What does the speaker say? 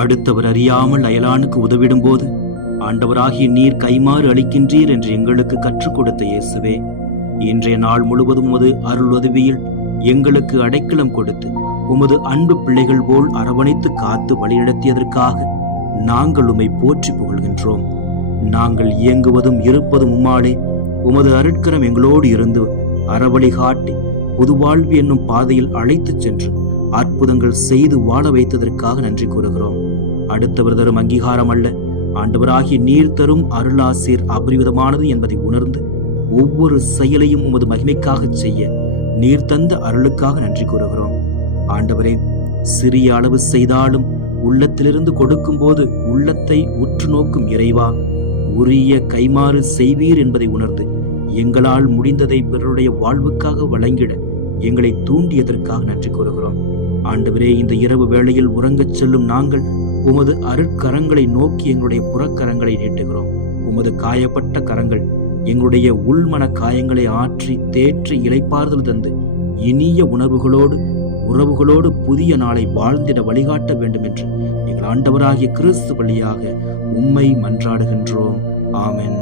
அடுத்தவர் அறியாமல் அயலானுக்கு உதவிடும் போது ஆண்டவராகிய நீர் கைமாறு அளிக்கின்றீர் என்று எங்களுக்கு கற்றுக் கொடுத்த இயேசுவே, இன்றைய நாள் முழுவதும் உமது அருள் உதவியில் எங்களுக்கு அடைக்கலம் கொடுத்து உமது அன்பு பிள்ளைகள் போல் அரவணைத்து காத்து வழிநடத்தியதற்காக நாங்கள் உம்மை போற்றி புகழ்கின்றோம். நாங்கள் இயங்குவதும் இருப்பதும் உம்மாலே. உமது அருட்கரம் எங்களோடு இருந்து அறவழி காட்டி புதுவாழ்வு என்னும் பாதையில் அழைத்துச் சென்று அற்புதங்கள் செய்து வாழ வைத்ததற்காக நன்றி கூறுகிறோம். அடுத்தவர் தரும் அங்கீகாரம் அல்ல, ஆண்டவராகிய நீர் தரும் அருளாசீர் அபரிவிதமானது என்பதை உணர்ந்து ஒவ்வொரு செயலையும் உமது மகிமைக்காக செய்ய நீர் தந்த அருளுக்காக நன்றி கூறுகிறோம். ஆண்டவரே, சிறிய அளவு செய்தாலும் உள்ளத்திலிருந்து கொடுக்கும் போது உள்ளத்தை உற்று நோக்கும் இறைவா, உரிய கைமாறு செய்வீர் என்பதை உணர்ந்து எங்களால் முடிந்ததை பிறருடைய வாழ்வுக்காக வழங்கிட எங்களை தூண்டியதற்காக நன்றி கூறுகிறோம். ஆண்டவரே, இந்த இரவு வேளையில் உறங்கச் செல்லும் நாங்கள் உமது அருட்கரங்களை நோக்கி எங்களுடைய புறக்கரங்களை நீட்டுகிறோம். உமது காயப்பட்ட கரங்கள் எங்களுடைய உள்மன காயங்களை ஆற்றி தேற்றி இளைப்பாறுதல் தந்து இனிய உறவுகளோடு புதிய நாளை வாழ்ந்திட வழிகாட்ட வேண்டும் என்று எங்கள் ஆண்டவராகிய கிறிஸ்து வழியாக உம்மை மன்றாடுகின்றோம். ஆமென்.